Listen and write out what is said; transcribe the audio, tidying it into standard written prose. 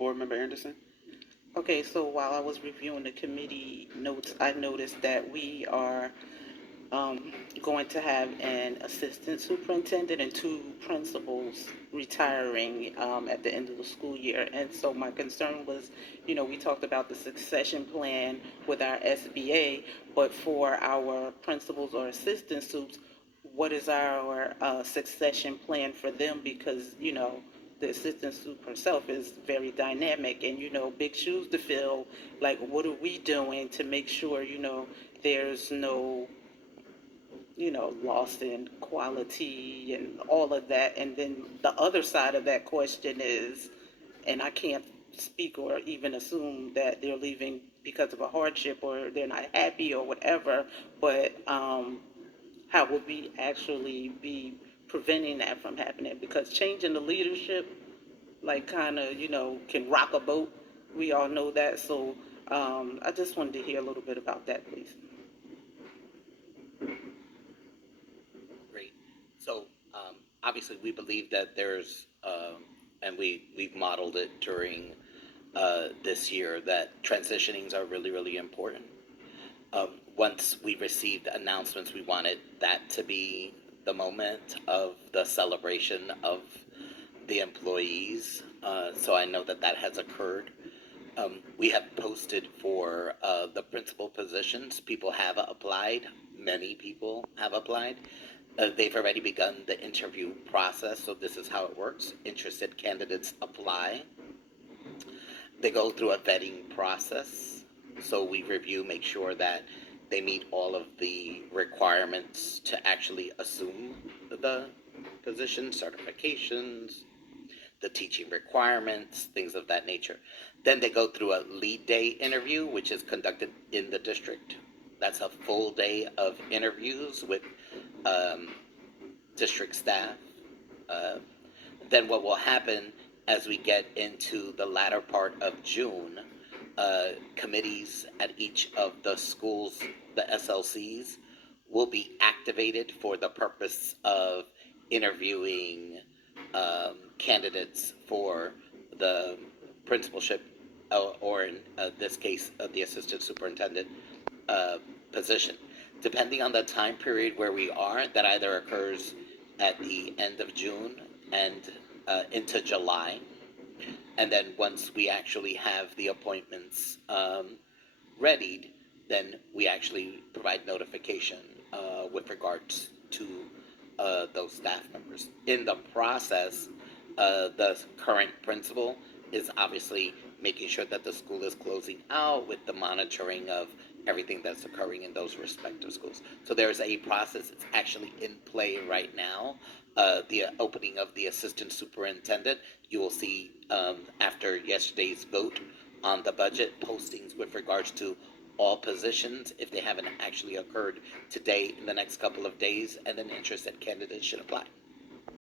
Board Member Anderson? Okay, so while I was reviewing the committee notes, I noticed that we are um, going to have an assistant superintendent and two principals retiring at the end of the school year. And so my concern was, we talked about the succession plan with our SBA, but for our principals or assistant supes, what is our succession plan for them? Because, the assistant supe herself is very dynamic and, big shoes to fill. Like, what are we doing to make sure, there's no lost in quality and all of that. And then the other side of that question is, and I can't speak or even assume that they're leaving because of a hardship or they're not happy or whatever, but how would we actually be preventing that from happening? Because changing the leadership, like, kind of, can rock a boat. We all know that. So I just wanted to hear a little bit about that, please. Great. So obviously, we believe that there's, and we've modeled it during this year, that transitionings are really, really important. Once we received announcements, we wanted that to be the moment of the celebration of the employees. So I know that that has occurred. We have posted for the principal positions. People have applied. Many people have applied. They've already begun the interview process, so this is how it works. Interested candidates apply. They go through a vetting process, so we review, make sure that they meet all of the requirements to actually assume the position, certifications, the teaching requirements, things of that nature. Then they go through a lead day interview, which is conducted in the district. That's a full day of interviews with um, district staff. Uh, then what will happen as we get into the latter part of June, committees at each of the schools, the SLCs, will be activated for the purpose of interviewing candidates for the principalship, or in this case, the assistant superintendent uh, position. Depending on the time period where we are, that either occurs at the end of June and into July. And then once we actually have the appointments readied, then we actually provide notification with regards to those staff members. In the process, the current principal is obviously making sure that the school is closing out with the monitoring of everything that's occurring in those respective schools. So there's a process. It's actually in play right now. The opening of the assistant superintendent, you will see after yesterday's vote on the budget, postings with regards to all positions, if they haven't actually occurred today, in the next couple of days, and then interested candidates should apply.